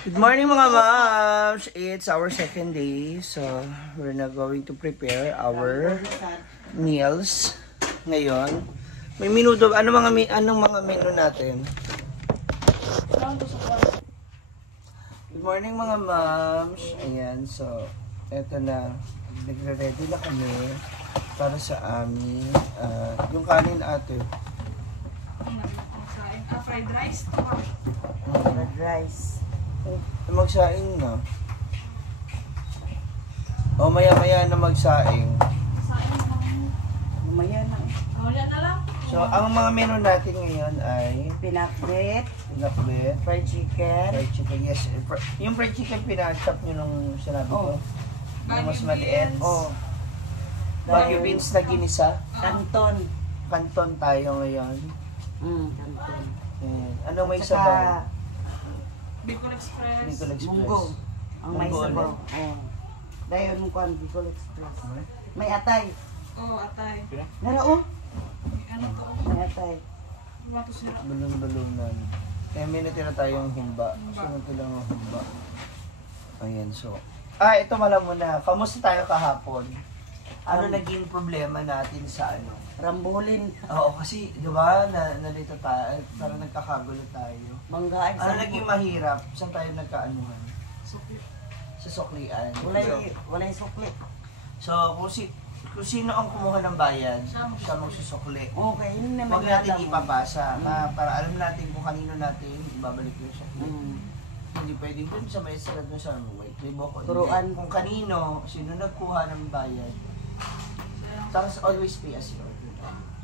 Good morning mga moms! It's our second day. So, we're now going to prepare our meals ngayon. May minuto, anong mga menu natin? Good morning mga moms! Ayan, so, eto na. Nagre-ready na kami para sa amin. Yung kanin ate. Fried rice. Fried rice. Magsaing na. O maya-maya na magsaing. Mamaya na. Mamaya na lang. So, ang mga menu natin ngayon ay Pinakbet, pinakbet, fried chicken, fried chicken. Yes, yung fried chicken pinachop nyo nung sinabi ko. Yung mas maliit. oh, Baguio beans na ginisa. canton. Canton tayo ngayon. Canton. Ayan. Anong may Saka sabaw? Bicol Express. Bicol Express. munggo. Ang may Munggo sabaw. ulit. Dayon mo kuan Bicol Express. May atay. Oh, atay. Naraon? Ano to? May atay. Mato sila. Balon-balonan. Kaya may natira tayong humba. Sunod ko lang ang humba. Ayan, so. Ito malam mo na. Kamusta tayo kahapon? Ano naging problema natin sa ano? Rambulin. Oo, kasi, di ba, nalito tayo, parang nagkakagulo tayo. Manggaan Ano naging mahirap? Saan tayo nagkaanuhan? Sukli. Sa suklian. Walay sukli. So, kung sino ang kumuha ng bayan, siya magsusukli. Okay, yun naman. Huwag natin ipapasa, para alam natin kung kanino natin ibabalik yung sukli. Hindi pwedeng dun sa may sarad dun sa wait, may boko. Turuan. Kung kanino, sino nagkuha ng bayan. Tapos always pay as you order.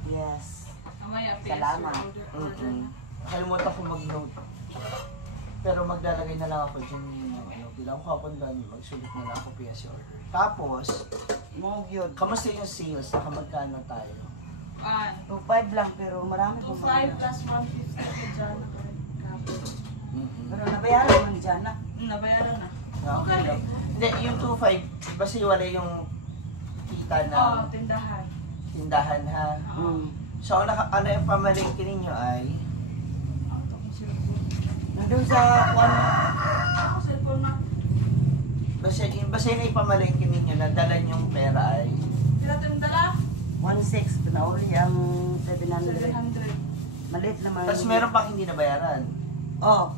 Yes. Mamaya, Salamat. Nakalimutan ko mag-note. Pero maglalagay na lang ako dyan yung ano. Bilang ko kapon doon, magsulit na lang ako pay as you order. Tapos, Mog yun. kamusta yung sales? Nakamagkano tayo? 2.5 lang pero marami 2.5 plus 150 ka dyan. Pero nabayaran mo ni Jana. Nabayaran na. Okay lang. Hindi, yung 2.5, basta wala yung kita na Oo, tindahan. tindahan ha. So, ano yung pamalingkin ninyo ay? Nandun sa kuan. Ako, cellphone na. Basta yung ipamalingkin ninyo na dala yung pera ay? Sila tindala? 1.6 pinauli ang 700. 700. Maliit naman. Tapos meron pang hindi nabayaran. Oh,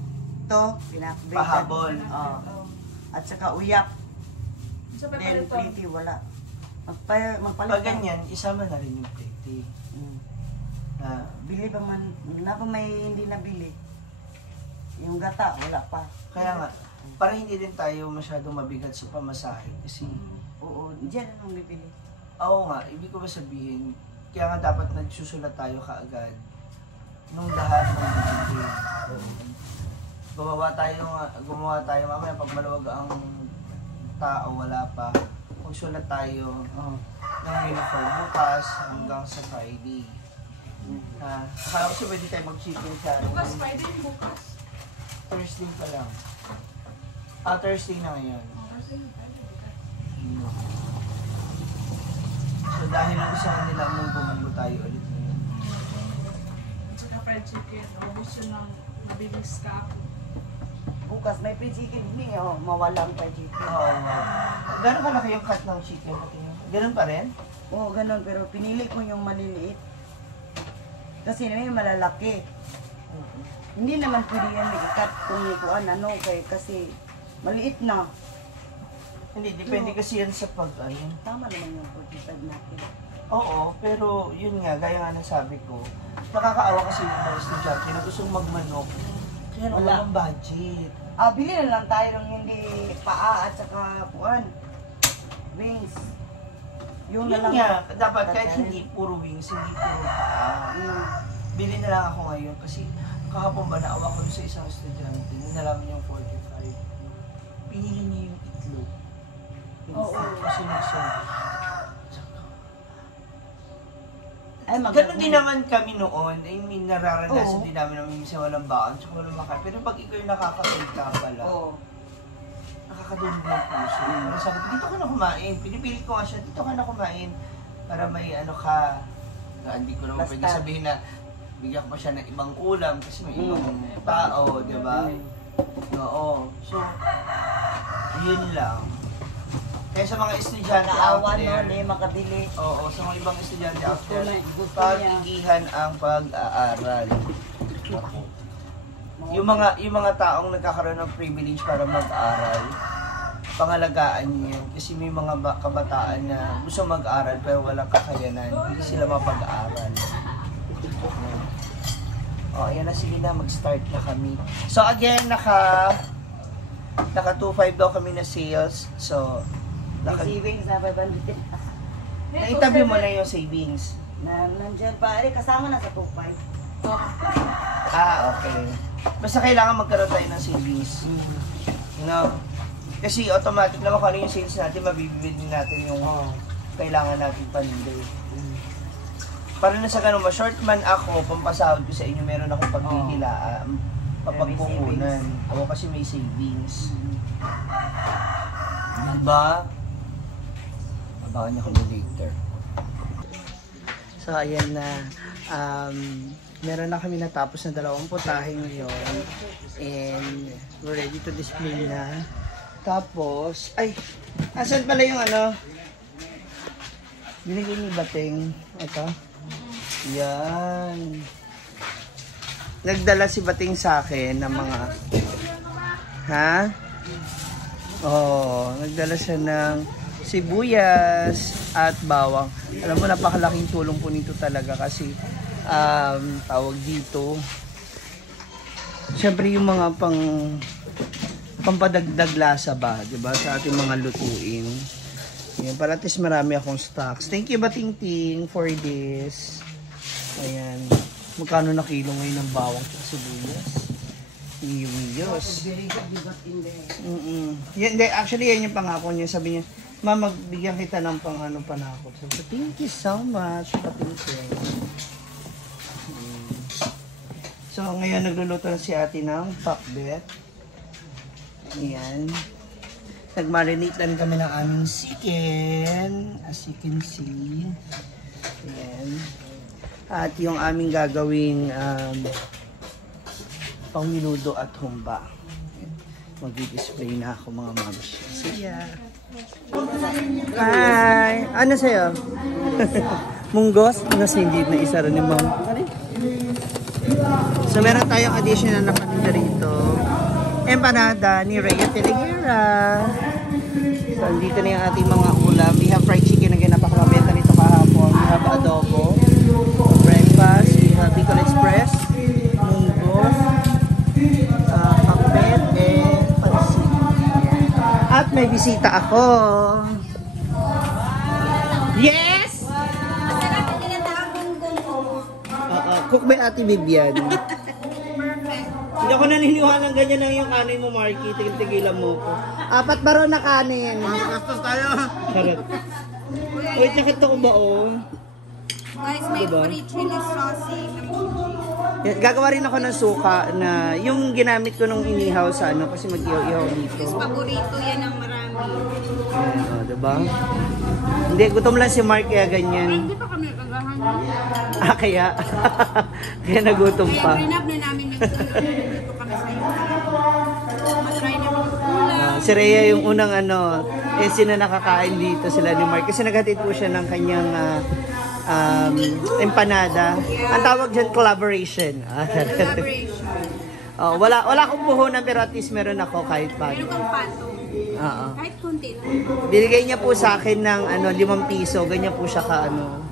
ito pinakbet. Pahabol. Oh. At saka uyak. Sa Then pagkaliton. pretty wala. Magpalit. Pag ganyan, isama na rin yung pretty. Bili pa man. Wala pa may hindi nabili. Yung gata, wala pa. Kaya nga, para hindi din tayo masyadong mabigat sa pamasahe. Kasi, Oo, diyan ang bibili. oo nga, ibig ko ba sabihin, kaya nga dapat nagsusulat tayo kaagad nung lahat ng bibigay. Gumawa tayo mamaya pag maluwag ang tao, wala pa. Magsulat tayo ng uniform bukas hanggang sa Friday. Akala ko siya pwede tayo mag-shipping sa Bukas, Friday, bukas. Thursday pa lang. Thursday na ngayon. So dahil lang sa kanila nung bumanggo tayo ulit ngayon. At saka fried chicken. Ubus yun ng nabilis ka ako. Bukas may free chicken ni mawalang free chicken. Oo nga. Gano'n kalaki yung cut ng chicken? Ganun pa rin? Oo, ganun. Pero pinili ko yung maliliit. Kasi may malalaki. Hindi naman pwede yan i-cut kung ikuan kasi maliit na. Hindi, depende kasi yan sa pag Tama naman yung 45 natin. Oo, pero yun nga, gaya nga ng sabi ko, nakakaawa kasi yung mga estudyante na gustong magmanok. Kaya Wala. walang budget. Bili na lang tayo ng hindi paa at saka puan. Wings. Yung Yun nga, dapat kahit hindi puro wings, hindi puro paa. Bili na lang ako ngayon kasi kahapon ba naawa ko sa isang estudyante, nalaman yung 45. Pinili niya yung itlog. Oo, kasi ganun din naman kami noon. I mean, nararanasan din namin namin minsan walang baon, tsaka walang makain. Pero pag ikaw yung nakakapag ka pala, nakakadulog ng puso. Pero sabi ko, dito ka na kumain. Pinipilit ko nga siya, dito ka na kumain. Para may ano ka. Hindi ko naman pwede sabihin na bigyan ko pa siya ng ibang ulam kasi may ibang tao, di ba? Oo. So, yun lang. Kaya sa mga estudyante out Naawa no, there, hindi makabili. oo, sa mga ibang estudyante out Gusto there, niya. pagigihan ang pag-aaral. Yung mga taong nagkakaroon ng privilege para mag-aral, pangalagaan niyo yun. Kasi may mga kabataan na gusto mag-aral pero walang kakayanan, hindi sila mapag-aral. Oh, ayan na, sige na, mag-start na kami. So again, naka 2.5 daw kami na sales. So, May savings na 500. naitabi mo na yung savings. Nandiyan pa, kasama na sa 2.5. Ah, okay. Basta kailangan magkaroon tayo ng savings. No? Kasi automatic naman kung ano yung sales natin, mabibili natin yung kailangan natin paninday. Para na sa ganun, ma-short man ako, pampasahod ko sa inyo, meron akong paghihilaan, papagpupunan. O kasi may savings. Diba? Abangan niyo kami later. So, ayan na. Meron na kami natapos na 2 putahe ngayon. And we're ready to display na. Tapos, ay, asan pala yung ano? Binigay ni Bating. Ito. Yan. Nagdala si Bating sa akin ng mga... Ha? Oo, nagdala siya ng sibuyas at bawang. Alam mo, napakalaking tulong po nito talaga kasi tawag dito. Siyempre yung mga pampadagdag lasa ba, 'di ba, sa ating mga lutuin. Yan, para at least marami akong stocks. Thank you Batingting for this. Ayan. Magkano na kilo ngayon ng bawang at sibuyas? Yumiyos. Yan, actually, yan yung pangako niya. Sabi niya, Ma, magbigyan kita ng pang-ano panakot. So, thank you so much, Patingting. So, ngayon nagluluto na si ate ng pakbet. Ayan. Nag-marinate lang kami ng aming chicken. As you can see. Ayan. At yung aming gagawing pang-minudo at humba. Mag-display na ako mga mams. See ya! Hi! Ano sa'yo? Munggos? Nasa hindi na isa rin ni ma'am. So meron tayong additional na paninda rito. Empanada ni Rhea Teleguera. So dito na yung ating mga ulam. We have fried chicken na napakamabenta nito kahapon. We have adobo. Breakfast. We have Bicol Express. Munggos. Pakbet. And pansit. At may bisita ako. Yes! Cook by Ate Vivian. Hindi ako naniniwala ng ganyan lang yung kanin mo, Marky. Tigil-tigilan mo ko. 4 baro na kanin. Gastos tayo. Charot. Wait, nakita ko ba oh? Guys, may free chili sauce. Gagawa rin ako ng suka na yung ginamit ko nung inihaw sa ano kasi mag-ihaw-ihaw dito. Paborito yan ng marami. Ayan, oh, diba? Hindi, gutom lang si Mark kaya ganyan. Hindi pa kami kagahan. Ah, kaya? Kaya nagutom Kaya pa. rinap na namin nagsulo kami sa iyo. Matry namin yung ulam. Si Rhea yung unang ano, sino nakakain dito sila ni Mark. Kasi naghatid po siya ng kanyang empanada. Ang tawag dyan, collaboration. Collaboration. Oh, wala akong puhunan pero at least meron ako kahit paano. Meron kang pato. Oo. Kahit konti lang. Binigay niya po sa akin ng ano, 5 piso. Ganyan po siya ka ano.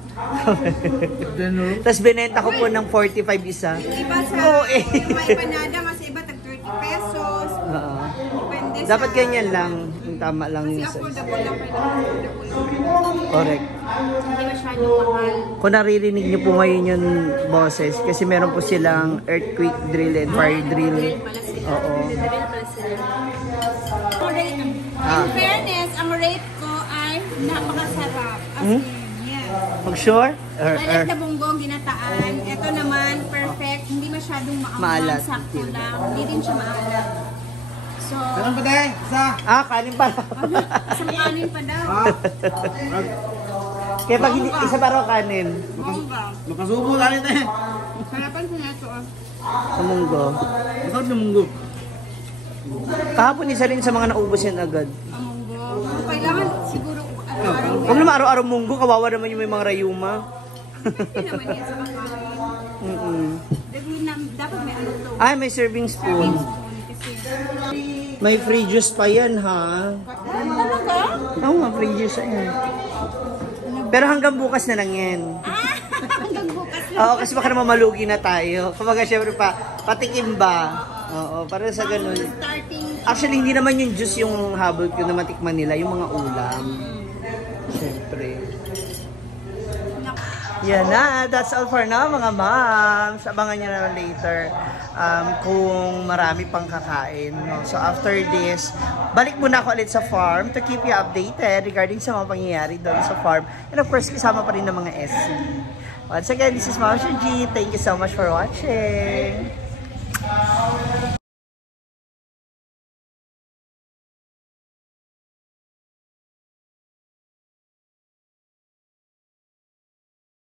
Tapos binenta ko po ng 45 isa. Iba sa Oo, eh. may panada, mas iba tag 30 pesos. Oo. Depende sa... Dapat ganyan lang. Yung tama lang Kasi yung size. affordable lang kayo. Affordable. Correct. Hindi masyadong mahal. Kung naririnig niyo po ngayon yung boses, kasi meron po silang earthquake drill and fire drill. Pala sila. Oo. Drill pala sila. In fairness, ang rate ko ay napakasarap. As in, yes. Mag-sure? Alat na bonggong ginataan. Ito naman, perfect. Hindi masyadong Maalat. maalat. Sakto lang. Hindi din siya maalat. So, Ganun pa tayo. Isa. Kanin pala. isang kanin pa daw. Kaya pag hindi, isa pa raw kanin. Bongga. Makasubo tayo tayo. Sarapan ko na ito. Sa munggo. Masarap yung munggo. Kahapon isa rin sa mga naubos yan agad. Ang munggo. Kailangan siguro araw-araw. Huwag naman araw-araw munggo, kawawa naman yung may mga rayuma. Hindi naman yan sa kakain. Dapat may ano to. Ay, may serving spoon. Kasi May free juice pa yan, ha? talaga? Oo nga, free juice yan. Pero hanggang bukas na lang yan. Hanggang bukas lang. Oo, kasi baka naman malugi na tayo. Kumbaga, syempre patikim ba? Oo, para sa ganun. Starting. Actually, hindi naman yung juice yung habol ko na matikman nila, yung mga ulam. Syempre. Yan na, that's all for now mga moms. Abangan nyo na later kung marami pang kakain. No? So after this, balik muna ako ulit sa farm to keep you updated regarding sa mga pangyayari doon sa farm. And of course, kasama pa rin ng mga SC. Once again, this is Mama G. Thank you so much for watching.